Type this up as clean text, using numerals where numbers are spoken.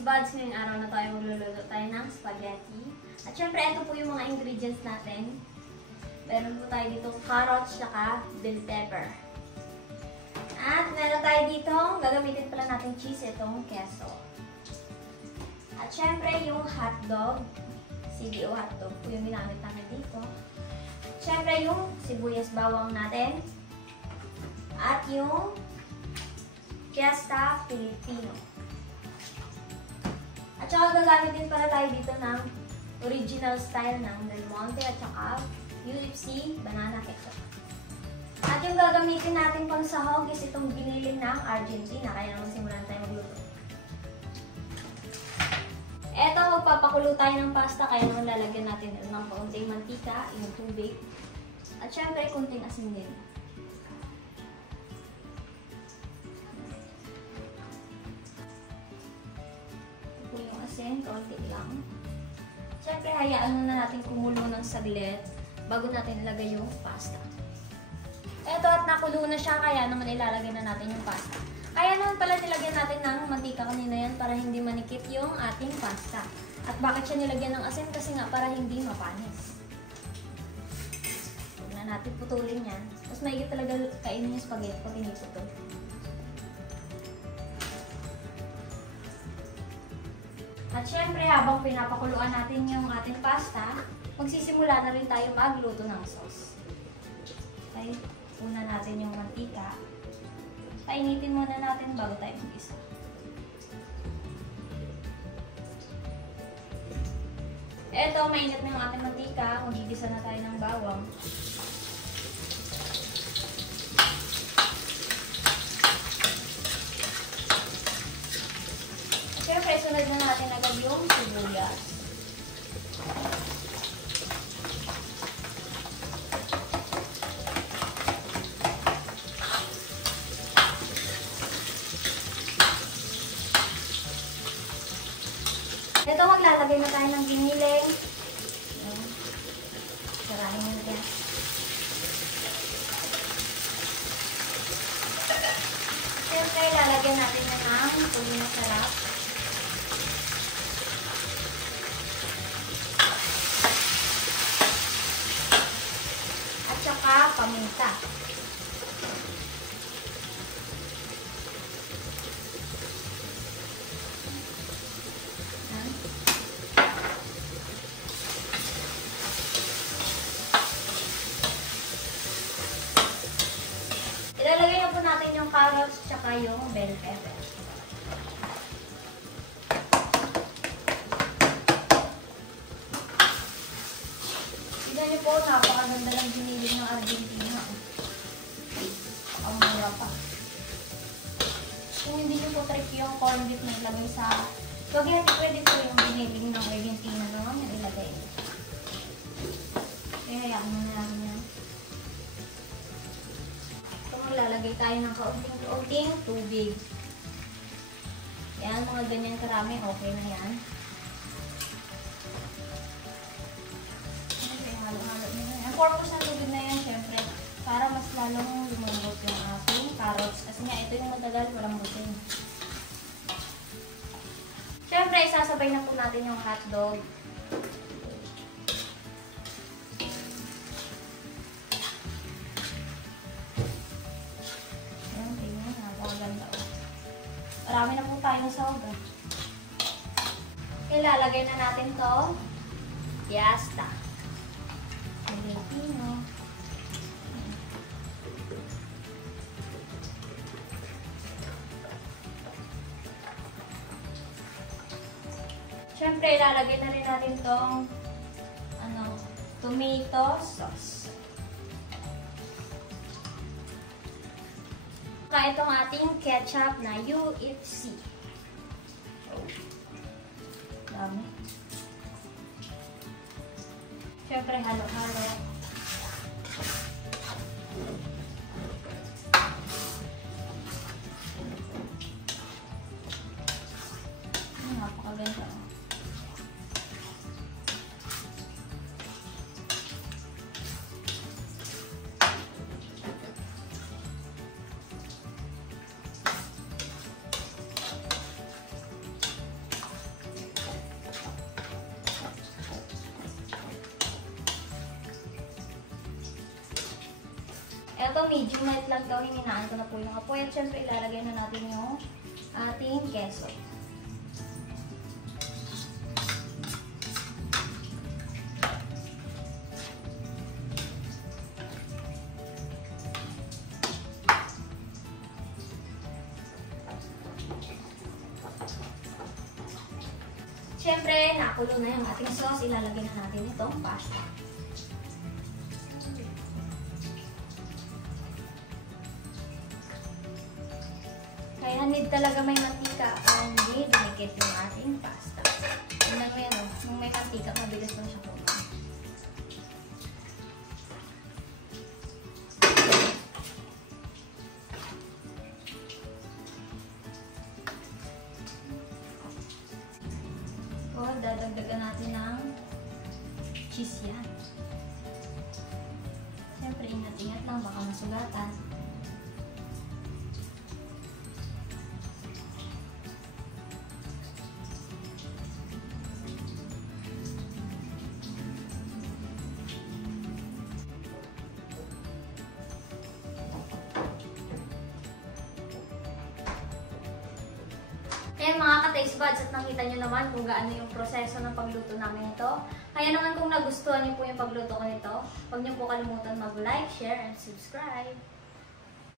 taste buds, ngayong araw na tayo magluluto tayo ng spaghetti. At syempre, ito po yung mga ingredients natin. Meron po tayo dito carrots, saka bell pepper. At meron tayo dito, gagamitin pala natin cheese, itong queso. At syempre, yung hotdog, CDO hotdog po yung ginamit natin dito. Syempre, yung sibuyas bawang natin. At yung Fiesta Filipino. At saka gagamit din pala tayo dito ng original style ng Del Monte at saka UFC banana ketchup. At yung gagamitin natin pang sahog is itong giniling ng Argentina. Kaya naman simulan tayo magluto. Eto, magpapakulo tayo ng pasta. Kaya naman lalagyan natin ng kaunting mantika, yung tubig. At syempre, kunting asin din. Konti lang. Siyempre, hayaan na natin kumulo ng saglit bago natin ilagay yung pasta. Eto, at nakulo na siya, kaya naman ilalagay na natin yung pasta. Kaya naman pala nilagyan natin ng mantika kanina yan para hindi manikip yung ating pasta. At bakit siya nilagyan ng asin? Kasi nga para hindi mapanis. Huwag na natin putulin yan. Mas maigit talaga kainin yung spaghetti pag piniputol. At syempre, habang pinapakuluan natin yung ating pasta, magsisimula na rin tayo magluto ng sauce. Okay, una natin yung mantika. Painitin muna natin bago tayo mag-isa. Eto, mainit na yung ating mantika. Magigisa na tayo ng bawang. Siyempre, sunod na natin agad yung sibuyas. Ito, maglalagay na tayo ng giniling. Sarahin natin. Siyempre, lalagyan natin na ng tuloy na sarap. Paminta. Ilalagay na po natin yung carrots tsaka yung bell pepper. Tignan niyo po, napakaganda lang giniling ng Argentina. Ang mura pa. Kung hindi niyo po trick yung corned beef na ilagay sa spaghetti, pwede po yung giniling ng Argentina naman yung ilagay. Kaya hayaan mo na lang yan. So, maglalagay tayo ng kaunting tubig. Yan, mga ganyan karami, okay na yan. Ang purpose ng tubig na yan, syempre, para mas lalong lumambot yung ating carrots. Kasi nga, ito yung matagal, walang butin. Syempre, isasabay na po natin yung hotdog. Ayan, tingnan, napakaganda. Marami na po tayo na sahog. Ilalagay na natin to. Fiesta Filipino. Siyempre, ilalagay na rin natin tong tomato sauce. Saka itong ating ketchup na UFC. Oh, dami. Siyempre, halo-halo. Napakaganda. Eto, medium light lang daw. Hininaan ko na po yung apoy. At syempre, ilalagay na natin yung ating keso. Siyempre, nakulo na yung ating sauce. Ilalagay na natin itong pasta. Kaya need talaga may mantika para hindi dumikit yung ating pasta. Tingnan mo yan, oh. Nung may mantika, mabilis lang siya kumain. Dadagdagan natin ng cheese yan. Siyempre, ingat-ingat lang, baka masugatan. Kaya mga ka-taste buds, at nakita nyo naman kung gaano yung proseso ng pagluto namin ito. Kaya naman kung nagustuhan nyo po yung pagluto ko nito, huwag nyo po kalimutan mag-like, share, and subscribe.